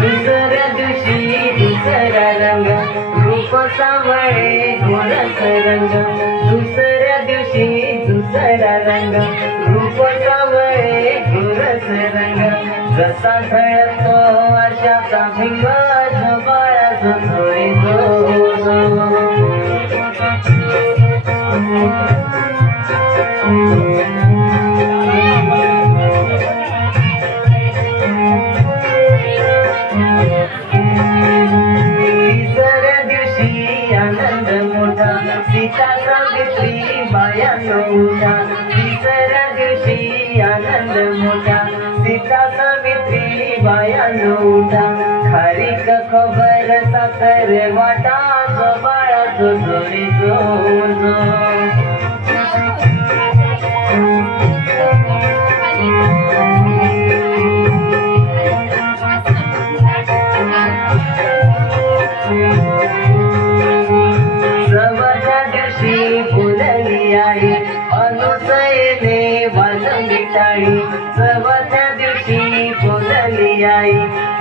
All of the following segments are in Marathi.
दुसऱ्या दिवशी दुसरा रंग रूप सावळे गोरस रंग दुसऱ्या दिवशी दुसरा रंग रूप सावळे गोरस रंग जसा झळकतो वर्षाचा भिंग झोपाळ्याचा तिसऱ्या दिवशी आनंद मोठा सीता सावित्री बायांनो उठा तिसऱ्या दिवशी आनंद मोठा सीता सावित्री बायांनो उठा खारीक खबर साखर वाटा बाळाचो जोरी जो सवाच्या दिवशी बोलली आई अनुसयेने वाजवली टाळी सवाच्या दिवशी बोलली आई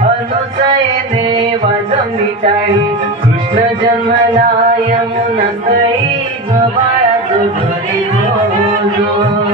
अनुसयेने वाजवली टाळी कृष्ण जन्मला यमुना तळी बाळाचो घरी जो